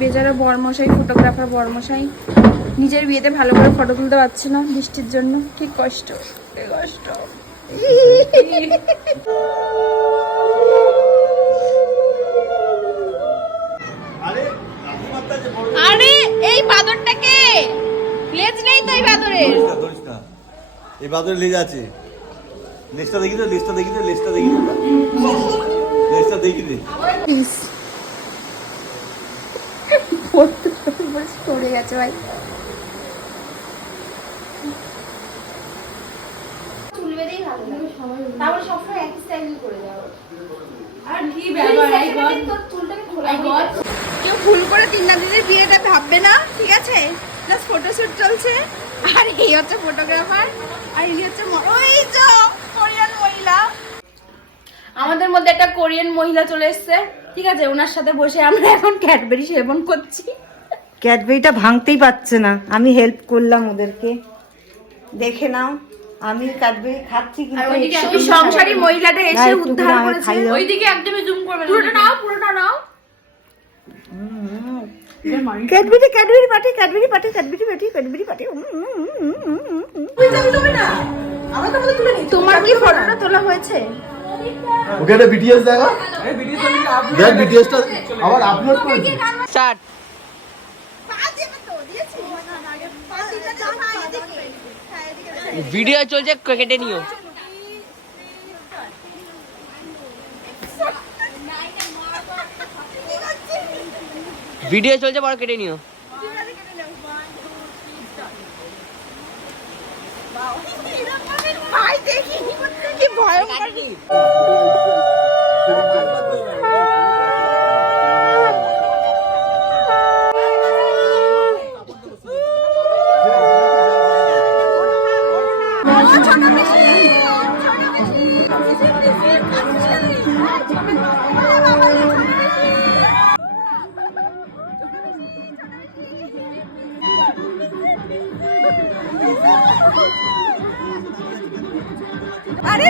বেচারা বরমশাই, ফটোগ্রাফার বরমশাই নিজের বিয়েতে ভালো করে ফটো তুলতে পারছে না বৃষ্টির জন্য। কি কষ্ট, কি কষ্ট। আরে এই বাদরটাকে লেজ নেই তো এই বাদরের। এই বাদরের লেজ আছে। লেজটা দেখি তো, লেজটা দেখি তো, লেজটা দেখি তো, লেজটা দেখি দে। পড়ে গেছে ভাই। চুল বেঁধেই ভালো লাগে, তারপর সবসময় একই স্টাইল করে যাও। আর কি ব্যাপার, তোর চুলটাকে খোলা গজ। কেউ ভুল করে তিন্না দিদির বিয়েটা ভাববে না, ঠিক আছে? জাস্ট ফটোশুট চলছে, আর এই হচ্ছে ফটোগ্রাফার, আর এই হচ্ছে ওই যে কোরিয়ান মহিলা। আমাদের মধ্যে একটা কোরিয়ান মহিলা চলে এসেছে, ঠিক আছে? ওনার সাথে বসে আমরা এখন ক্যাডবেরি সেবন করছি। ক্যাডবেরিটা ভাঙতেই পারছে না, আমি হেল্প করলাম ওদেরকে। দেখে নাও, আমি ক্যাডবেরি খাচ্ছি কিন্তু ওই সংসারী মহিলাটা এসে উদ্ধার করেছে। ওইদিকে একদমই জুম করবে না, পুরোটা নাও, পুরোটা নাও। ক্যাডবেরি ক্যাডবেরি পাটি, ক্যাডবেরি পাটি, ক্যাডবেরি পাটি, ক্যাডবেরি পাটি। তোমার কি ফটোটা তোলা হয়েছে? ওকে একটা বিটিএস দেখা, দেখ বিটিএসটা আবার আপলোড করেছি। স্টার্ট। ভিডিও চলছে, কেটে নিও। ভিডিও চলছে, বড় কেটে নিও। ভাই দেখি কি ভয়ঙ্কর। আরে